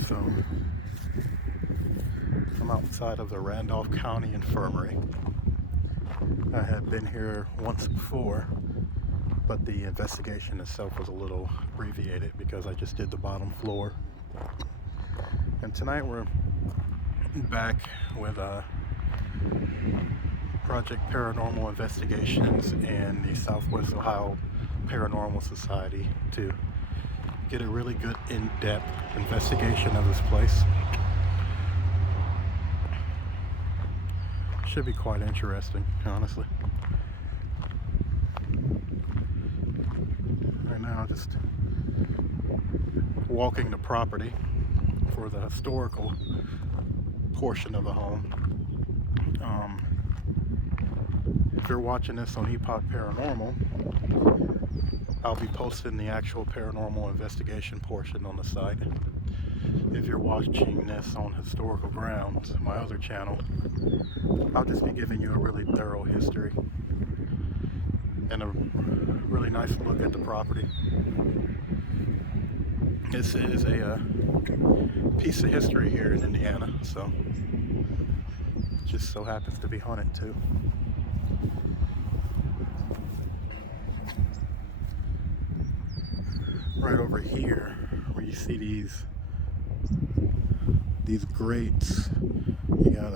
So I'm outside of the Randolph County Infirmary. I had been here once before, but the investigation itself was a little abbreviated because I just did the bottom floor. And tonight we're back with Project Paranormal Investigations and the Southwest Ohio Paranormal Society to get a really good in-depth investigation of this place. Should be quite interesting, honestly. Right now, just walking the property for the historical portion of the home. If you're watching this on Epoch Paranormal, I'll be posting the actual paranormal investigation portion on the site. If you're watching this on Historical Grounds, my other channel, I'll just be giving you a really thorough history and a really nice look at the property. This is a piece of history here in Indiana, so it just so happens to be haunted too. Right over here, where you see these grates, you got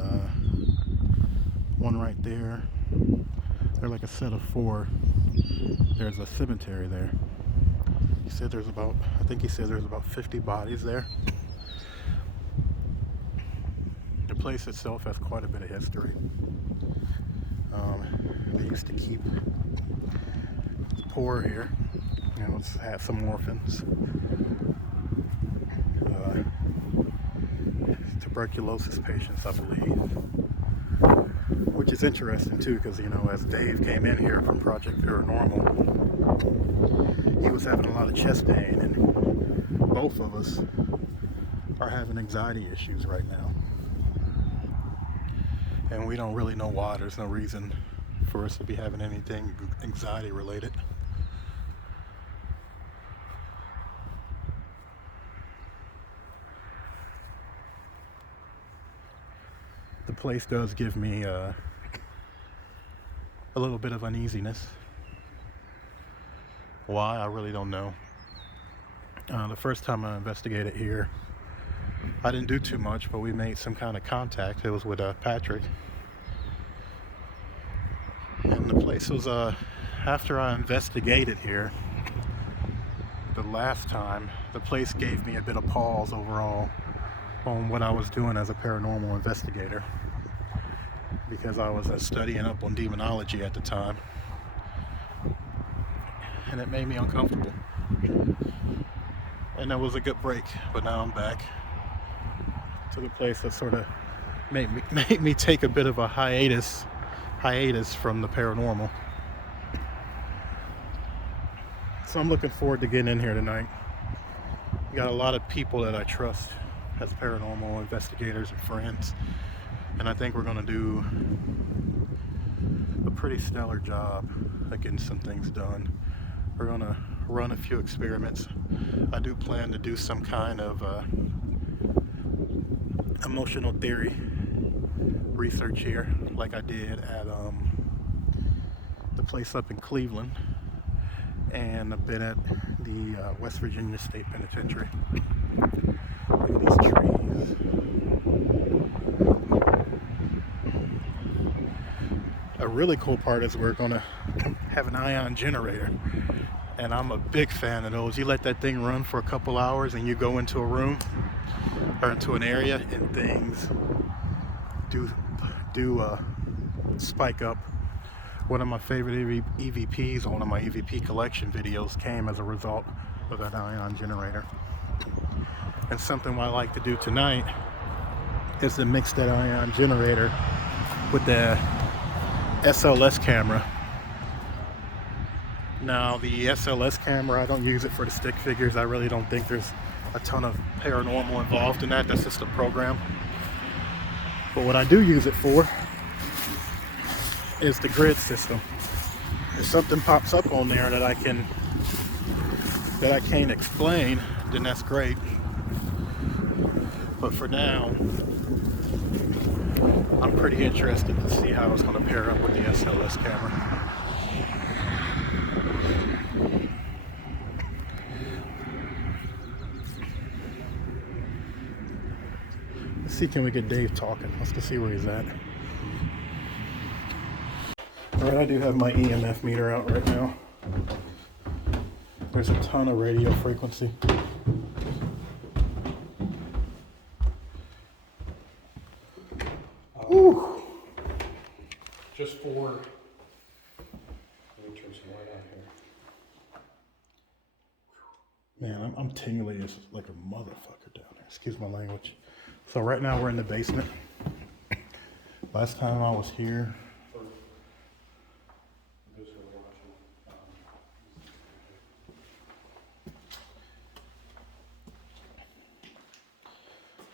one right there. They're like a set of 4. There's a cemetery there. He said there's about 50 bodies there. The place itself has quite a bit of history. They used to keep the poor here. Have some orphans. Tuberculosis patients, I believe. Which is interesting too, because as Dave came in here from Project Paranormal, he was having a lot of chest pain, and both of us are having anxiety issues right now. And we don't really know why. There's no reason for us to be having anything anxiety related. The place does give me a little bit of uneasiness. Why? I really don't know. The first time I investigated here, I didn't do too much, but we made some kind of contact. It was with Patrick. And the place was, after I investigated here, the last time, the place gave me a bit of pause overall on what I was doing as a paranormal investigator, because I was studying up on demonology at the time, and it made me uncomfortable. And that was a good break, but now I'm back to the place that sort of made me take a bit of a hiatus from the paranormal. So I'm looking forward to getting in here tonight. Got a lot of people that I trust as paranormal investigators and friends, and I think we're going to do a pretty stellar job at getting some things done. We're going to run a few experiments. I do plan to do some kind of emotional theory research here, like I did at the place up in Cleveland, and a bit at the West Virginia State Penitentiary. Look at these trees. A really cool part is we're gonna have an ion generator, and I'm a big fan of those. You let that thing run for a couple hours and you go into a room or into an area and things do spike up. One of my favorite EVPs on one of my EVP collection videos came as a result of that ion generator. And something I like to do tonight is to mix that ion generator with the SLS camera. Now the SLS camera, I don't use it for the stick figures. I really don't think there's a ton of paranormal involved in that. That's just a program. But what I do use it for is the grid system. If something pops up on there that I can't explain, then that's great. But for now, I'm pretty interested to see how it's going to pair up with the SLS camera. Let's see, can we get Dave talking? Let's go see where he's at. Alright, I do have my EMF meter out right now. There's a ton of radio frequency. Whew. Just for, let me turn some light on here. Man, I'm tingly as like a motherfucker down there. Excuse my language. So right now we're in the basement. Last time I was here,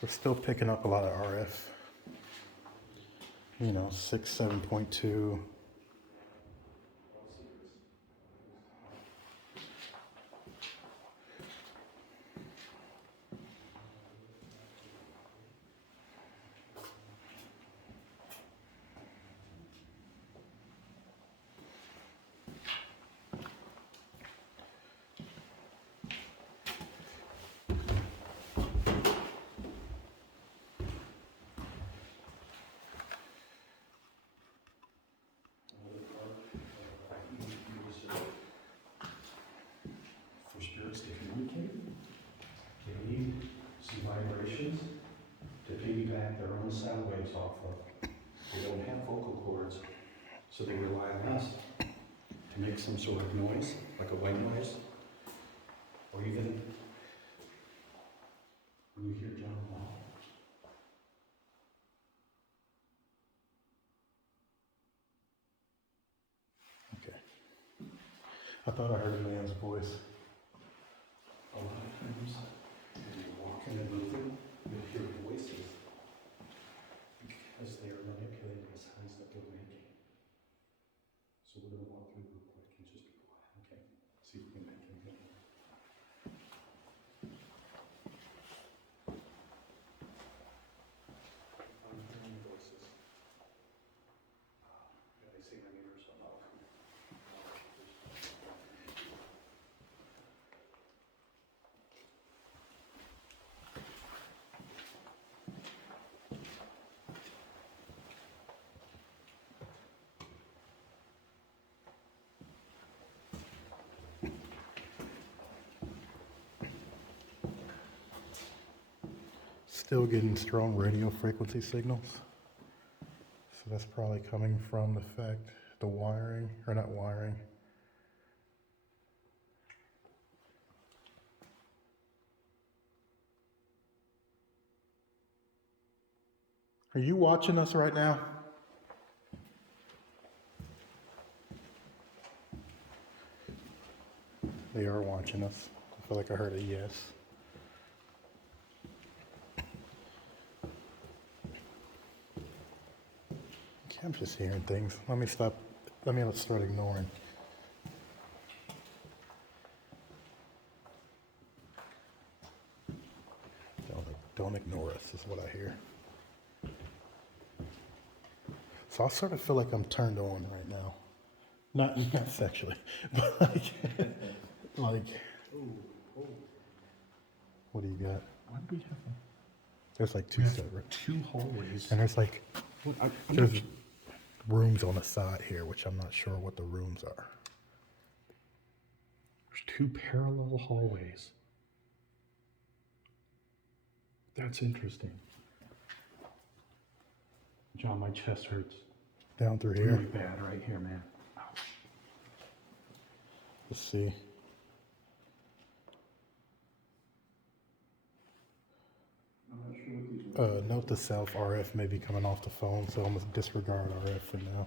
we're still picking up a lot of RF. You know, 6, 7.2. To piggyback their own sound waves off of. They don't have vocal cords, so they rely on us to make some sort of noise, like a white noise, or even when you hear John Paul. Okay. I thought I heard a man's voice. A lot of times, when you're walking and moving, you'll hear voices because they are manipulating the sounds that they're making. So we're going to walk through real quick and just be quiet, okay? See if we can make anything. I'm hearing voices. Got a signal meter, so I'm off. Still getting strong radio frequency signals. So that's probably coming from the fact, the wiring, or not wiring. Are you watching us right now? They are watching us. I feel like I heard a yes. Okay, I'm just hearing things. Let's start ignoring. Don't ignore us is what I hear. So I sort of feel like I'm turned on right now. Not sexually, but like, what do you got? Why do we have There's like two separate. two hallways? And there's like, Well, there's rooms on the side here, which I'm not sure what the rooms are. There's two parallel hallways. That's interesting. John, my chest hurts Down through here. really bad right here, man. Ouch. Let's see. I'm not sure what these Note to self, RF may be coming off the phone, so I'm gonna disregard RF for now.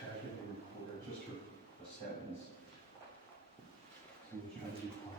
Tap in the recorder just for a sentence. So we'll try to be quiet.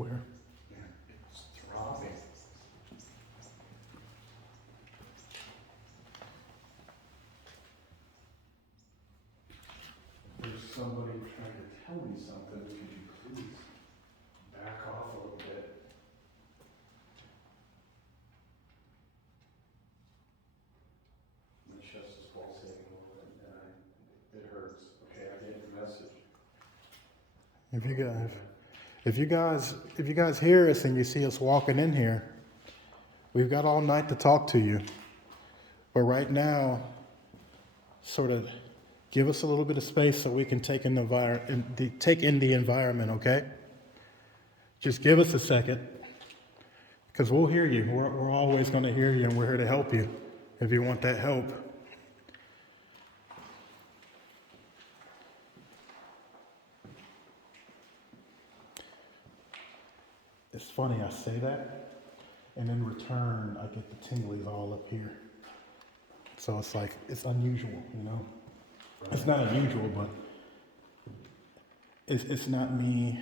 Where? Yeah, it's throbbing. There's somebody trying to tell me something. Could you please back off a little bit? My chest is pulsating a little bit, and it hurts. Okay, I get the message. If you guys hear us and you see us walking in here, we've got all night to talk to you. But right now, sort of give us a little bit of space so we can take in the environment, okay? Just give us a second, because we'll hear you. We're always going to hear you, and we're here to help you if you want that help. It's funny, I say that, and in return, I get the tinglies all up here. So it's like, it's unusual, you know? It's not unusual, but it's not me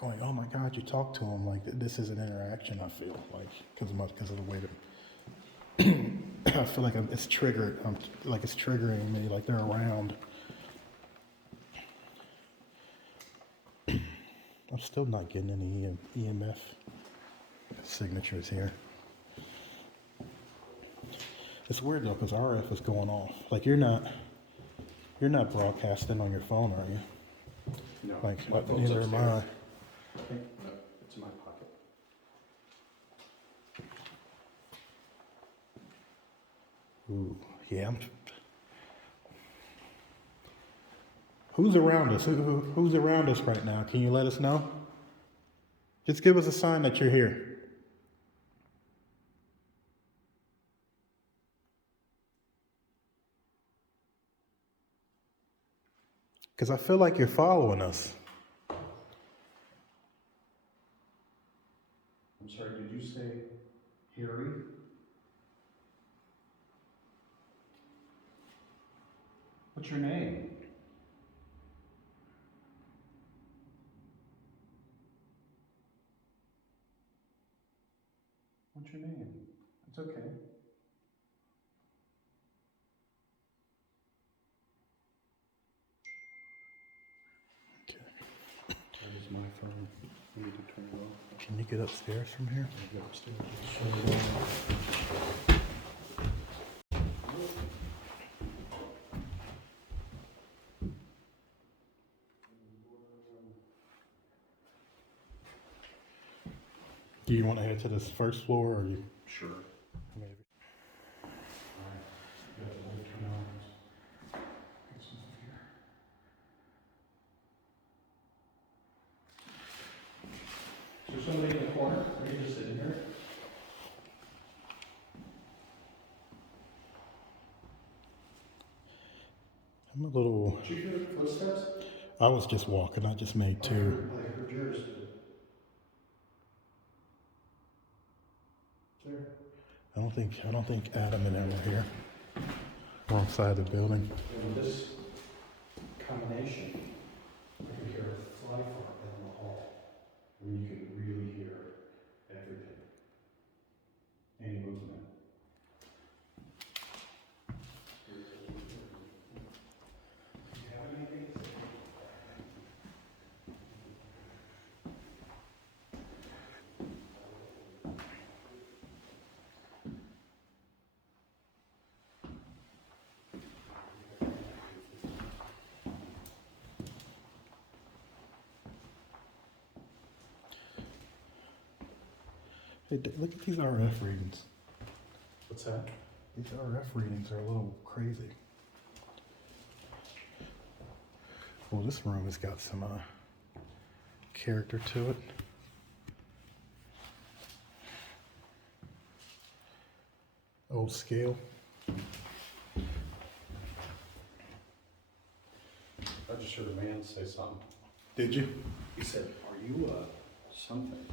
going, oh my God, you talk to him. Like, this is an interaction, I feel, like, because of the way that I feel like it's triggered. Like it's triggering me, like they're around. I'm still not getting any EMF signatures here. It's weird though, because RF is going off. Like you're not broadcasting on your phone, are you? No. Like My phone's neither am I. upstairs. Okay, no, it's in my pocket. Ooh, yeah. Who's around us? Who's around us right now? Can you let us know? Just give us a sign that you're here. Because I feel like you're following us. I'm sorry, did you say Harry? What's your name? What's your name? It's okay. That is my phone. I need to turn it off. Can you get upstairs from here? I'll go upstairs. Do you want to head to this first floor, or you? Sure. Maybe. All right. Yeah, let me turn on. Get some up here. Is there somebody in the corner? Are you just sitting here? I'm a little. Did you hear footsteps? I was just walking. I just made two. I heard yours. There. I don't think Adam and them are here. Wrong side of the building. And with this combination, I can hear a fly fart down the hall. I mean, you can really hear everything. Any movement. Do you have anything? Hey, look at these RF readings. What's that? These RF readings are a little crazy. Well, this room has got some character to it. Old scale. I just heard a man say something. Did you? He said, "Are you something?"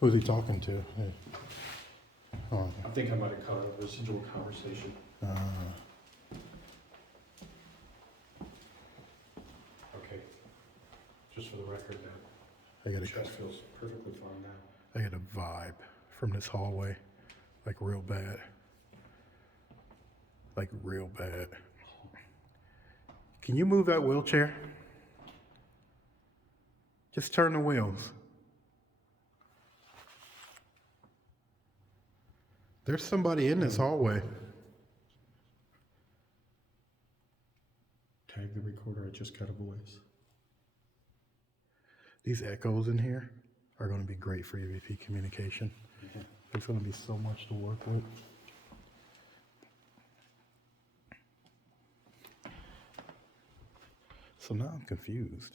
Who's he talking to? Hey. Oh, I think I might have caught a residual conversation. Okay. Just for the record, that I gotta chest feels perfectly fine now. I get a vibe from this hallway, like real bad. Like real bad. Can you move that wheelchair? Just turn the wheels. There's somebody in this hallway. Tag the recorder, I just got a voice. These echoes in here are going to be great for EVP communication. Yeah. There's going to be so much to work with. So now I'm confused.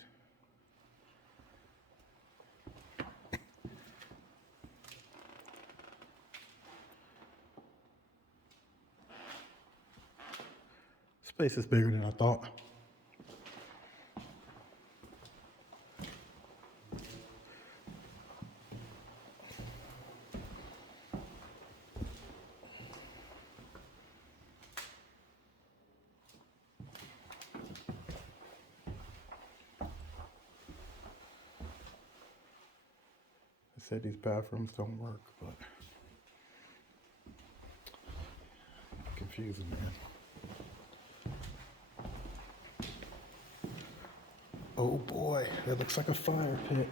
This place is bigger than I thought. They said these bathrooms don't work, but confusing, man. Oh boy, that looks like a fire pit.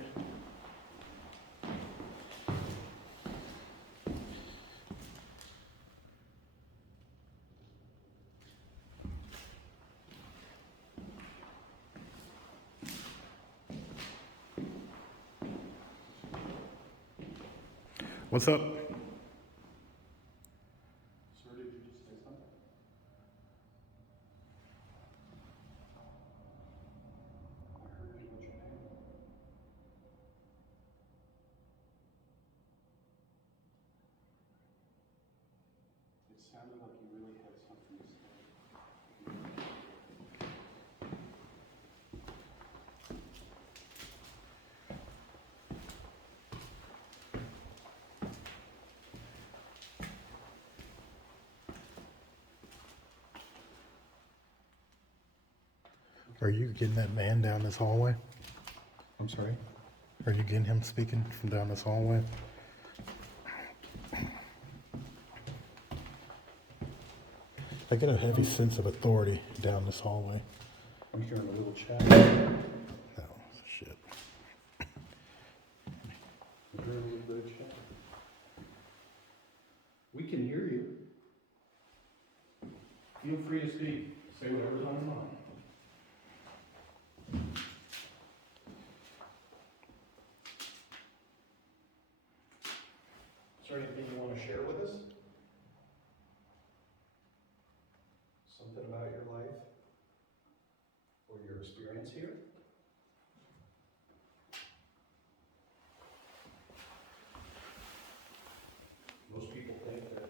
What's up? Sir, did you just say something? I heard you. What's your name? It sounded like you really had something to say. Are you getting that man down this hallway? I'm sorry? Are you getting him speaking from down this hallway? I get a heavy sense of authority down this hallway. I'm hearing a little chat. No, shit. I'm hearing a little bit of chat. We can hear you. Feel free to speak. Say whatever's on your mind. Is there anything you want to share with us? Something about your life or your experience here? Most people think that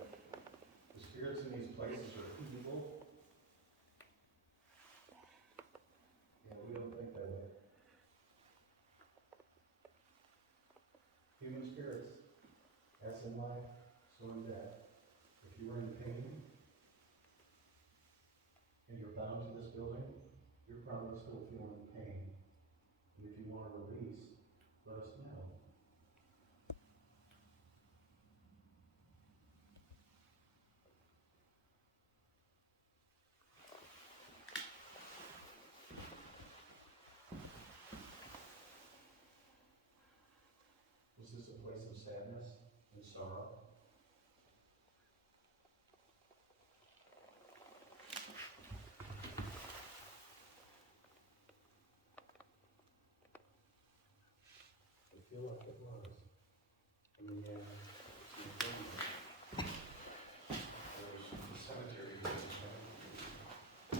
the spirits in these places are evil. Yeah, we don't think that way. Human spirits, as in life, so in death. If you are in pain and you're bound to this building, you're probably still feeling pain. And if you want to release, let us know. Was this a place of sadness and sorrow? I feel like it was. I mean, yeah, it's an infirmary. There's the cemetery here, right? Yeah.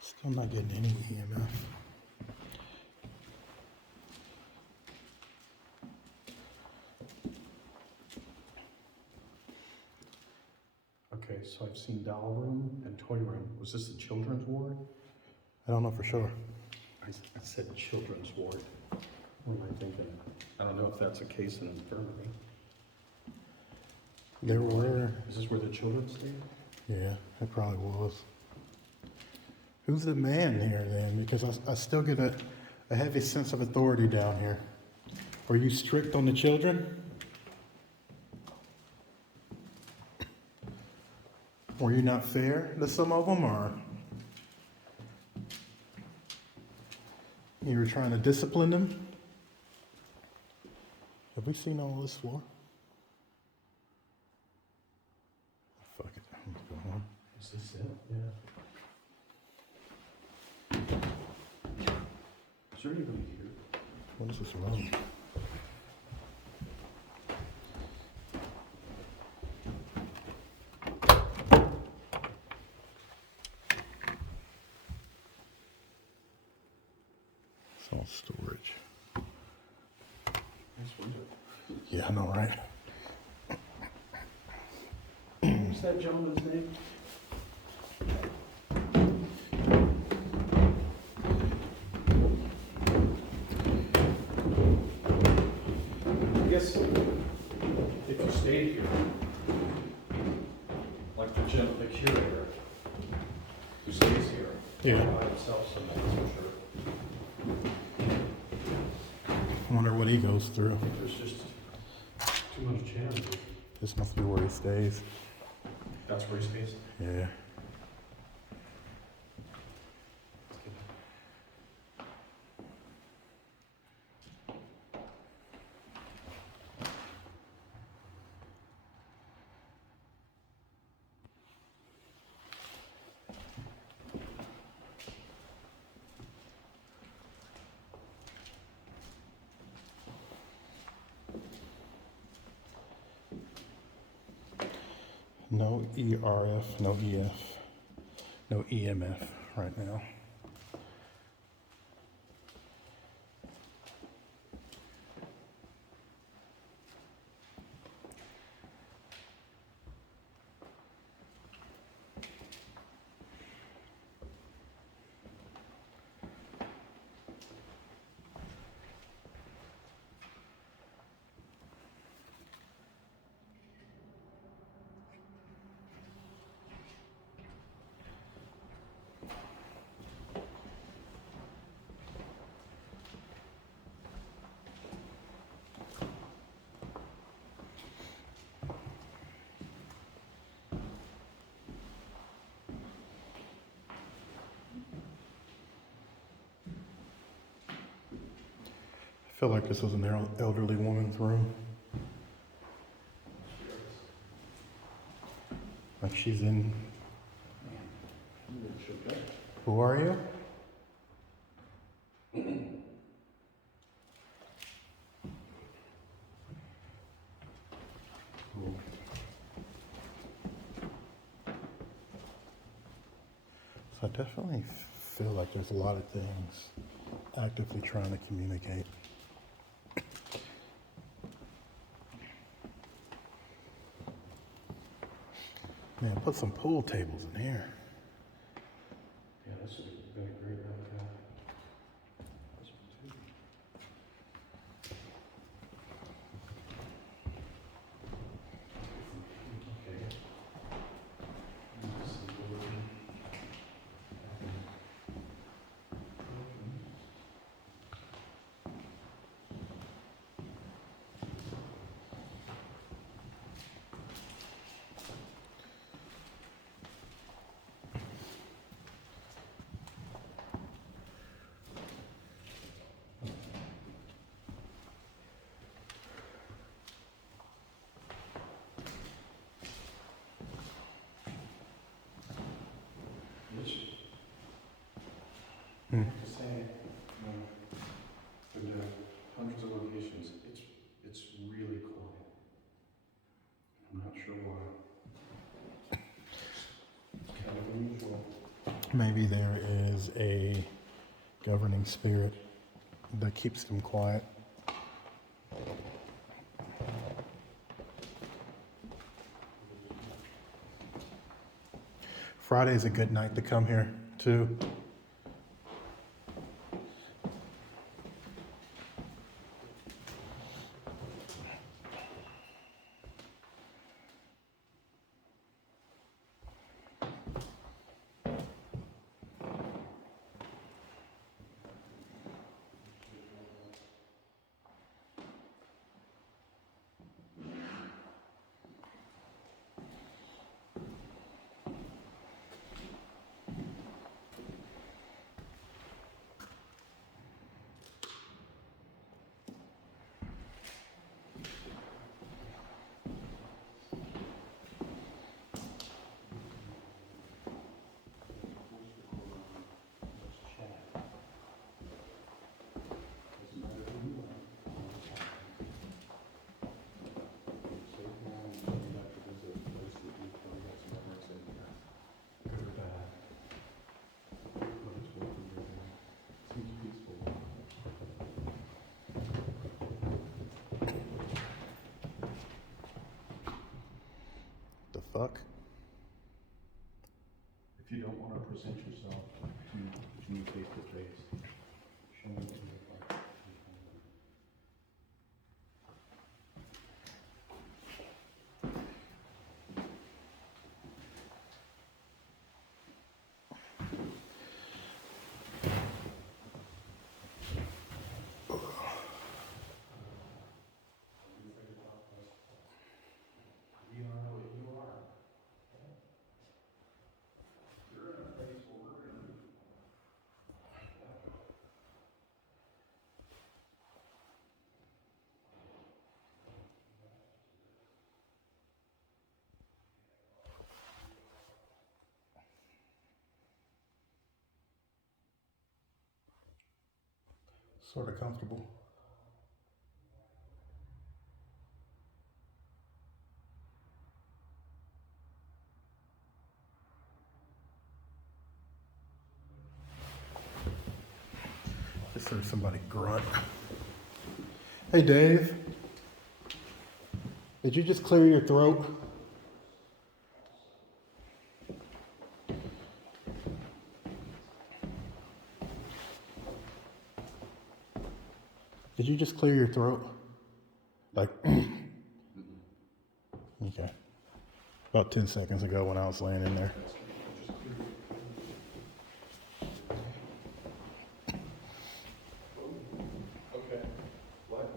Still not getting any EMF. Okay, so I've seen doll room and toy room. Was this the children's ward? I don't know for sure. I said children's ward. What am I thinking? I don't know if that's a case in infirmary. There were. Is this where the children stayed? Yeah, it probably was. Who's the man here then? Because I still get a heavy sense of authority down here. Are you strict on the children? Were you not fair to some of them, or you were trying to discipline them? Have we seen all this floor? Fuck it, I'm gonna go home. Is this it? Yeah. Is there anybody here? What is this room? It's all storage. Nice window. Yeah, I know, right? What's that gentleman's name? I guess if you stayed here, like the curator who stays here Yeah. by himself sometimes, I'm sure. I wonder what he goes through. There's just too much jam. This must be where he stays. That's where he stays. Yeah. No ERF, no EF, no EMF right now. I feel like this was an elderly woman's room. Like she's in. Who are you? So I definitely feel like there's a lot of things actively trying to communicate. Man, put some pool tables in here. Yeah, this would have been a great habitat. This one too. Okay. Let's see what we can- I have to say, with the hundreds of locations, it's really quiet. I'm not sure why. It's kind of unusual. Maybe there is a governing spirit that keeps them quiet. Friday's a good night to come here, too. fuck? If you don't want to present yourself to me face to face, show me what you look like. You don't know what you are. You're in a place where we're going to be. Sort of comfortable. Just heard somebody grunt. Hey, Dave. Did you just clear your throat? Did you just clear your throat? Like, okay. About 10 seconds ago when I was laying in there. Okay. What?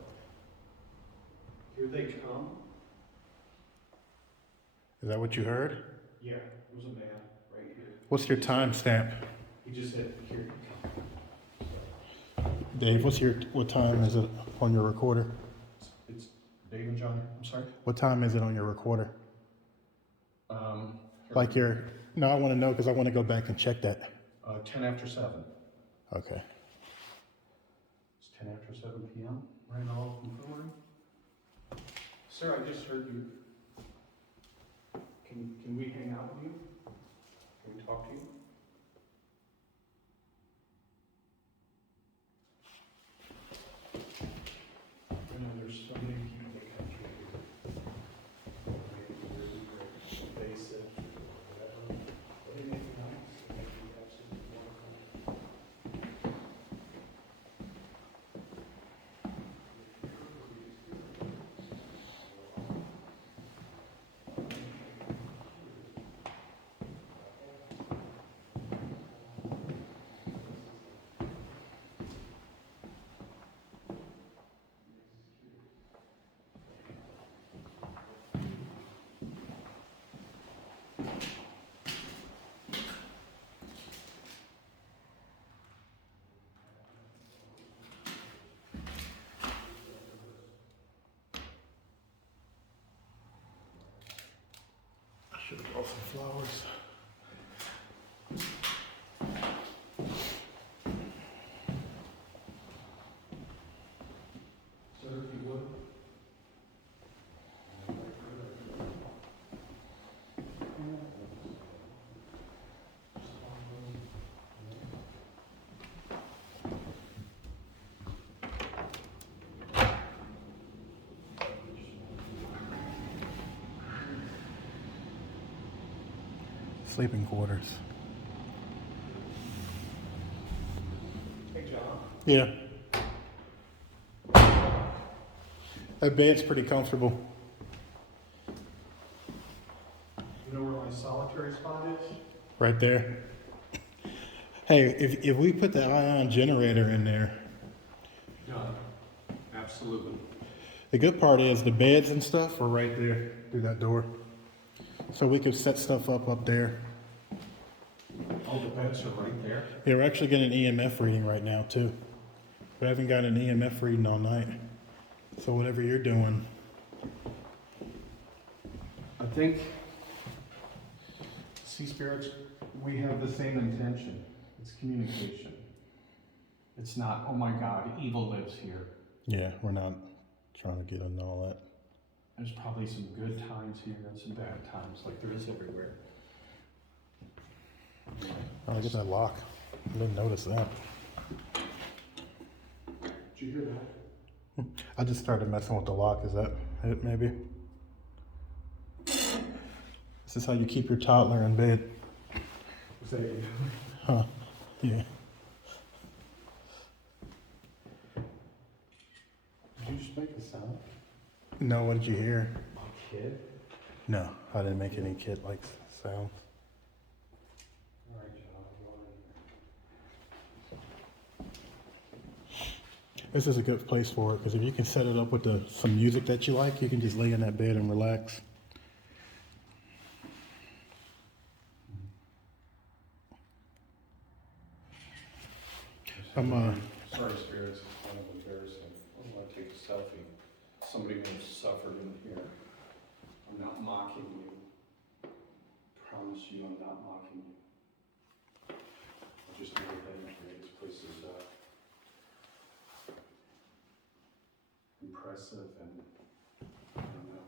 Here they come. Is that what you heard? Yeah, it was a man right here. What's your timestamp? He just said, here you come. Dave, what time is it on your recorder? It's Dave and John. I'm sorry. What time is it on your recorder? Like no, I want to know because I want to go back and check that. 10 after 7. Okay. It's 10 after 7 p.m. Randolph, Infirmary. Sir, I just heard you. Can we hang out with you? Can we talk to you? I know there's so many people that come through here. Maybe really great, basic, whatever. But they make it nice. They make it absolutely wonderful. I should have brought some flowers. Sir, if you would. Sleeping quarters. Hey, John. Yeah. That bed's pretty comfortable. You know where my solitary spot is? Right there. Hey, if we put the ion generator in there, Done. Absolutely. the good part is the beds and stuff are right there through that door. So we could set stuff up there. All the beds are right there. Yeah, we're actually getting an EMF reading right now too. We haven't got an EMF reading all night. So whatever you're doing. I think, Sea Spirits, we have the same intention. It's communication. It's not, oh my God, evil lives here. Yeah, we're not trying to get into all that. There's probably some good times here and some bad times, like there is everywhere. Oh, look at that lock. I didn't notice that. Did you hear that? I just started messing with the lock. Is that it maybe? This This is how you keep your toddler in bed. Is that you? Huh? Yeah. Did you just make a sound? No, what did you hear? A kid? No, I didn't make any kid-like sound. Alright, John. This is a good place for it, because if you can set it up with some music that you like, you can just lay in that bed and relax. Sorry, spirits, it's kind of embarrassing. I want to take a selfie. Somebody may have suffered in here. I'm not mocking you. Promise you I'm not mocking you. I just need to head in here. This place is impressive and I don't know.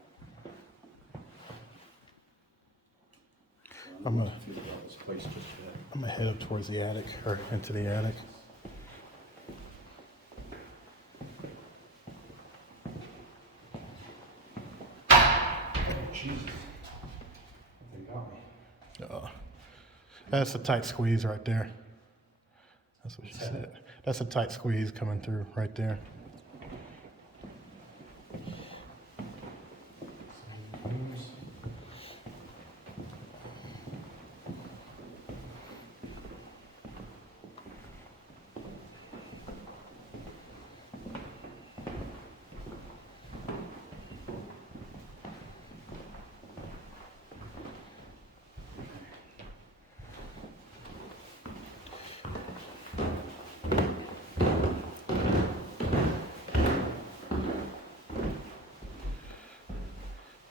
I'm gonna feel about this place just yet. I'm gonna head up towards the attic, or into the attic. Jesus. They got me. That's a tight squeeze right there. That's what she said. That's a tight squeeze coming through right there.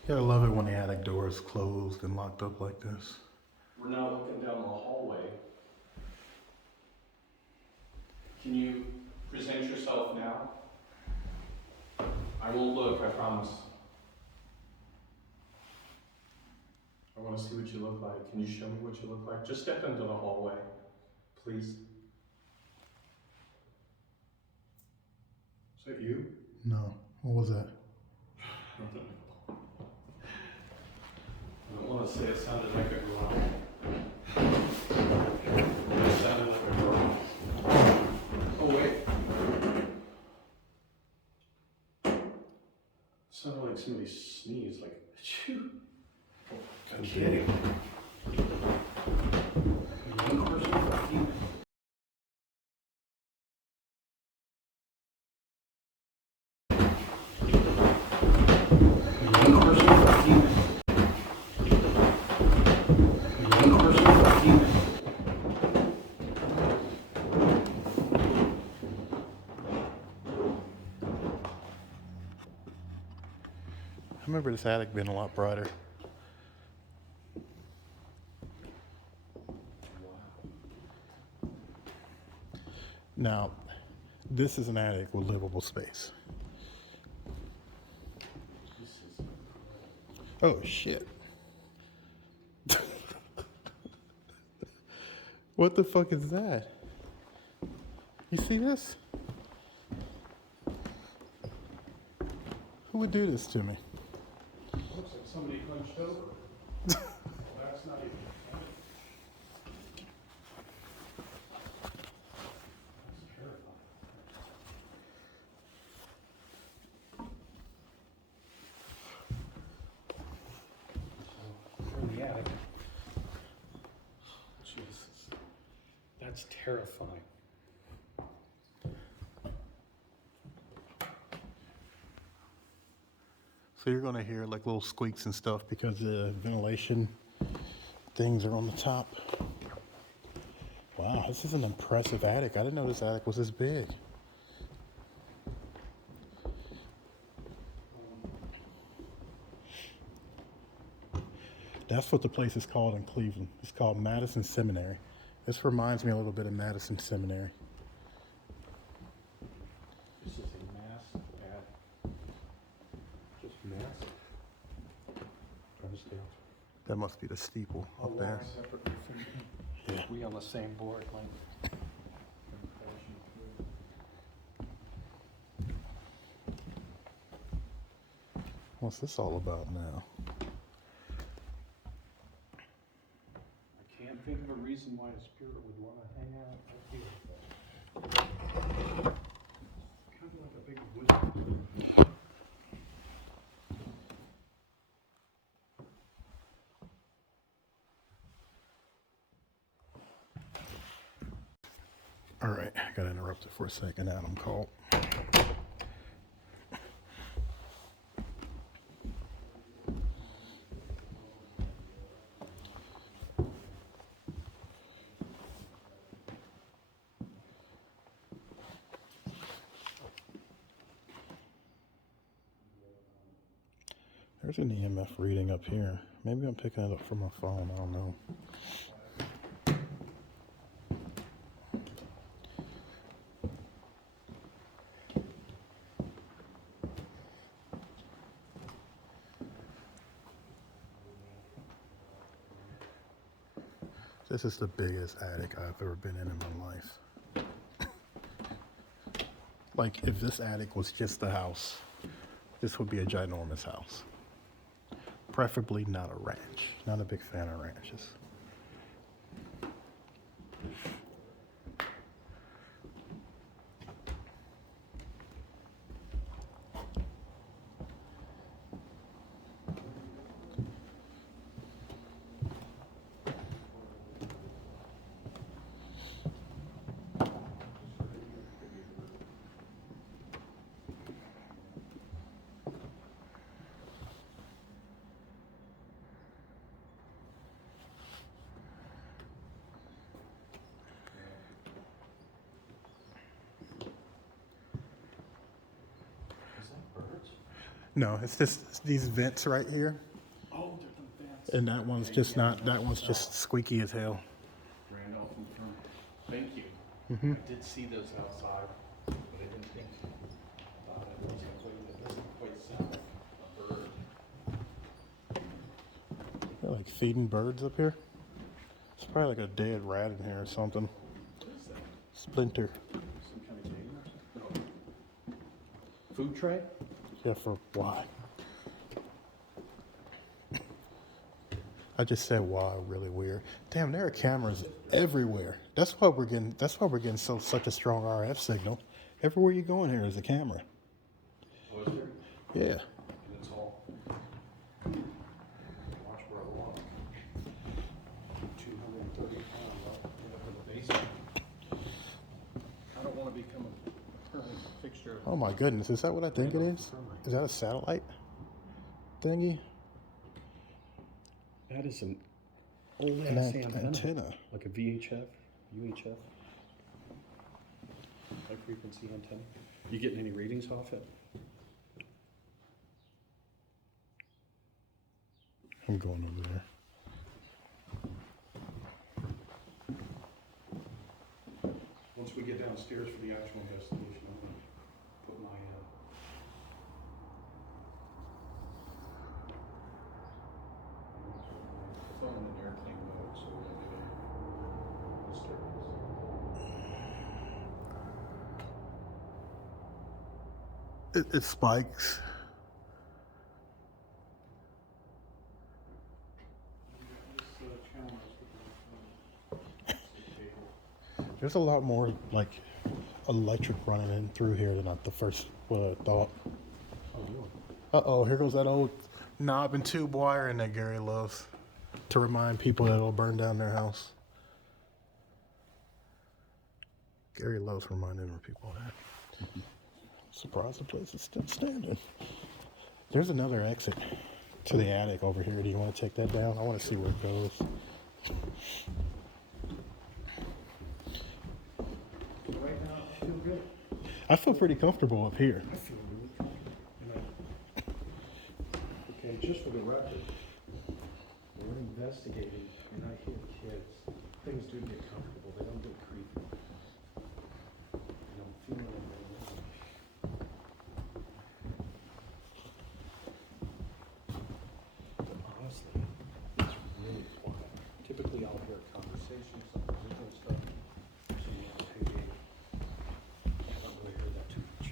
You gotta love it when the attic door is closed and locked up like this. We're now looking down the hallway. Can you present yourself now? I won't look, I promise. I want to see what you look like. Can you show me what you look like? Just step into the hallway, please. Is that you? No. What was that? I don't want to say it sounded like a growl. It sounded like a growl. Oh, wait. It sounded like somebody sneezed, like, achoo. I'm kidding. One person or a female? One person or a female? One person or a female? I remember this attic being a lot brighter. Now, this is an attic with livable space. Oh, shit. What the fuck is that? You see this? Who would do this to me? Looks like somebody hunched over. That's not even funny. That's terrifying. So, we're in the attic. Jesus. That's terrifying. So you're gonna hear like little squeaks and stuff because the ventilation things are on the top. Wow, this is an impressive attic. I didn't know this attic was this big. That's what the place is called in Cleveland. It's called Madison Seminary. This reminds me a little bit of Madison Seminary. This is a mass attic. Just mass. Understand? That must be the steeple up there. Separately from me. Yeah. We on the same board, like. What's this all about now? reason why a spirit would want to hang out up here. Kind of like a big wizard. All right, I got interrupted for a second. Adam called. There's an EMF reading up here. Maybe I'm picking it up from my phone. I don't know. This is the biggest attic I've ever been in my life. Like, if this attic was just the house, this would be a ginormous house. Preferably not a ranch. Not a big fan of ranches. No, it's just these vents right here. Oh, they're the vents. And that one's just not, that one's just squeaky as hell. Randolph Infirmary. Thank you. Mm-hmm. I did see those outside, but I didn't think, thought it doesn't quite sound like a bird. They're like feeding birds up here. It's probably like a dead rat in here or something. What is that? Splinter. Some kind of game or something? No. Food tray? Yeah, for why? I just said why really weird. Damn, there are cameras everywhere. That's why we're getting such a strong RF signal. Everywhere you go in here is a camera. Was there? Yeah. And it's all. Watch where I walk. 230 pounds up in the basement. I don't want to become a permanent fixture. Oh my goodness, is that what I think it is? Is that a satellite thingy? That is an old An ass antenna. Like a VHF, UHF, high frequency antenna. You getting any readings off it? I'm going over there. Once we get downstairs for the actual investigation, I'm gonna put my phone in airplane mode, so we don't get any disturbance. It spikes. There's a lot more like electric running in through here than I first thought. Oh, really? Uh-oh, here goes that old knob and tube wiring that Gary loves to remind people that it'll burn down their house. Gary loves reminding people of that. Surprised the place is still standing. There's another exit to the attic over here. Do you want to take that down? I want to see where it goes. Right now, I feel good. I feel pretty comfortable up here. I feel really comfortable. Okay, just for the record, we're investigating, and I hear kids. Things do get comfortable. They don't get creepy. And I'm feeling it. But honestly, it's really quiet. Typically, I'll hear conversations, some original stuff. Some hey, I don't really hear that too much.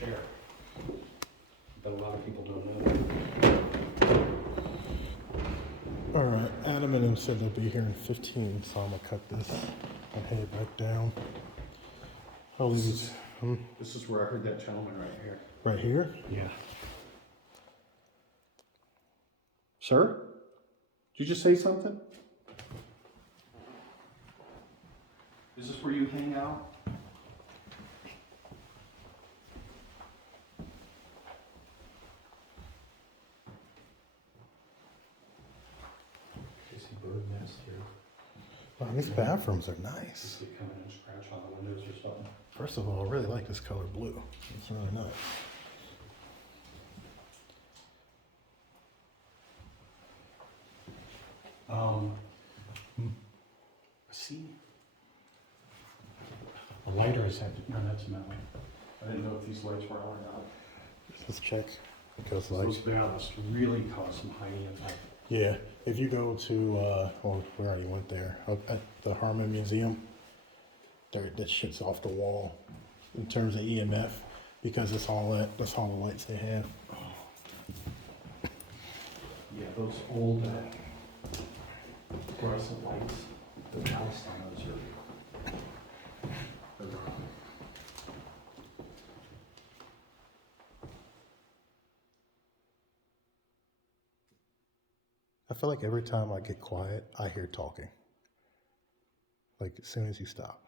chair. But a lot of people don't know that. Alright, Adam and him said they'll be here in 15, so I'm gonna cut this and head back down. I'll leave it. This is where I heard that gentleman right here. Right here? Yeah. Sir? Did you just say something? Is this where you hang out? I see bird nest here. Wow, these bathrooms are nice. They come in and scratch on the windows or something. First of all, I really like this color blue. It's really nice. See? The lighter is empty. No, that's metal. I didn't know if these lights were on or not. Let's check. Because Those ballasts really cause some high impact. yeah, if you go to, well, we already went there, at the Harmon Museum, that shit's off the wall in terms of EMF, because that's all the lights they have. Yeah, those old fluorescent lights, the ballast on those are wrong. I feel like every time I get quiet, I hear talking. Like as soon as you stop.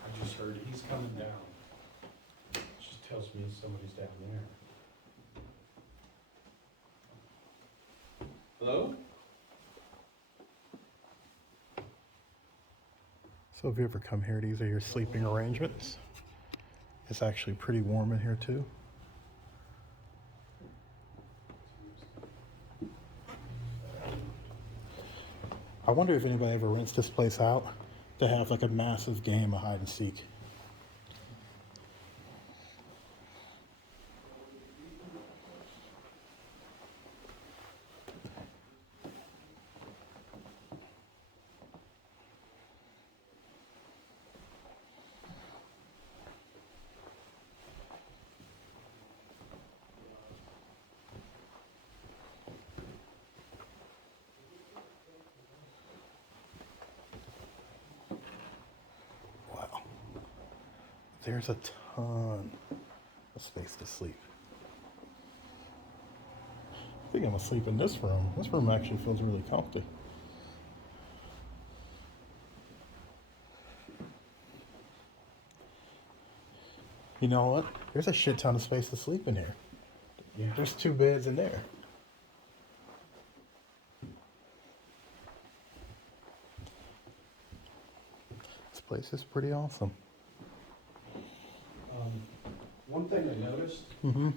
I just heard he's coming down. Just tells me somebody's down there. Hello? So if you ever come here, these are your sleeping arrangements. It's actually pretty warm in here too. I wonder if anybody ever rents this place out to have like a massive game of hide and seek. Wow. There's a ton of space to sleep. I think I'm gonna sleep in this room. This room actually feels really comfy. You know what? There's a shit ton of space to sleep in here. Yeah. There's 2 beds in there. This place is pretty awesome. One thing I noticed, Mm-hmm.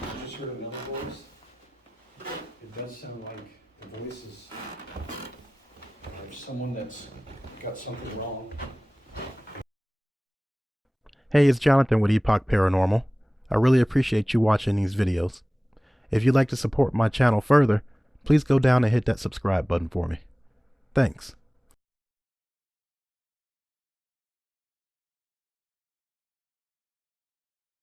I just heard another voice. It does sound like the voice is of someone that's got something wrong. Hey, it's Jonathan with Epoch Paranormal. I really appreciate you watching these videos. If you'd like to support my channel further, please go down and hit that subscribe button for me. Thanks.